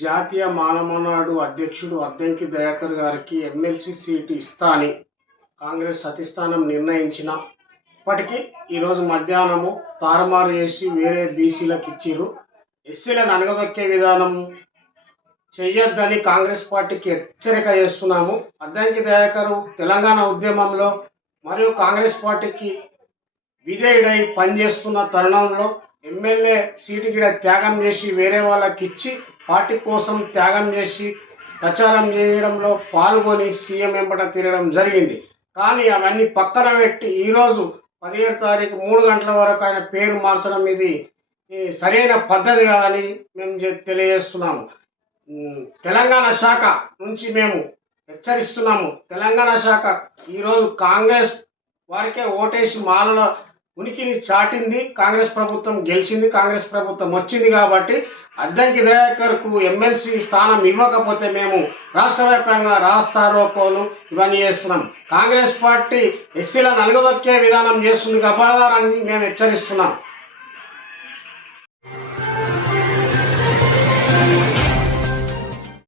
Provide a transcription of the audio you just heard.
జాతీయ మానవనాడు అధ్యక్షుడు అద్దంకి దయాకర్ గారికి ఎమ్మెల్సీ సీటు ఇస్తా అని కాంగ్రెస్ అధిష్టానం నిర్ణయించిన. ఇప్పటికీ ఈరోజు మధ్యాహ్నము తారుమారు చేసి వేరే బీసీలకు ఇచ్చిర్రు. ఎస్సీలను అణగదొక్కే విధానం చెయ్యొద్దని కాంగ్రెస్ పార్టీకి హెచ్చరిక చేస్తున్నాము. అద్దంకి దయాకరు తెలంగాణ ఉద్యమంలో మరియు కాంగ్రెస్ పార్టీకి విధేయుడై పనిచేస్తున్న తరుణంలో ఎమ్మెల్యే సీటు కూడా త్యాగం చేసి వేరే వాళ్ళకి ఇచ్చి పార్టీ కోసం త్యాగం చేసి ప్రచారం చేయడంలో పాల్గొని సీఎం ఎంపట తిరగడం జరిగింది. కానీ అవన్నీ పక్కన పెట్టి ఈరోజు పదిహేడు తారీఖు మూడు గంటల వరకు ఆయన పేరు మార్చడం ఇది సరైన పద్ధతి కాదని మేము తెలియజేస్తున్నాము. తెలంగాణ శాఖ నుంచి మేము హెచ్చరిస్తున్నాము. తెలంగాణ శాఖ ఈరోజు కాంగ్రెస్ వారికే ఓటేసి మాలలో ఉనికిని చాటింది కాంగ్రెస్ ప్రభుత్వం గెలిచింది కాంగ్రెస్ ప్రభుత్వం వచ్చింది కాబట్టి అద్దంకి దయాకర్కు ఎమ్మెల్సీ స్థానం ఇవ్వకపోతే మేము రాష్ట్ర వ్యాప్తంగా రాస్తారోకోలు ఇవన్నీ చేస్తున్నాం. కాంగ్రెస్ పార్టీ ఎస్సీలను నలుగదొక్కే విధానం చేస్తుంది కాబట్టి మేము హెచ్చరిస్తున్నాం.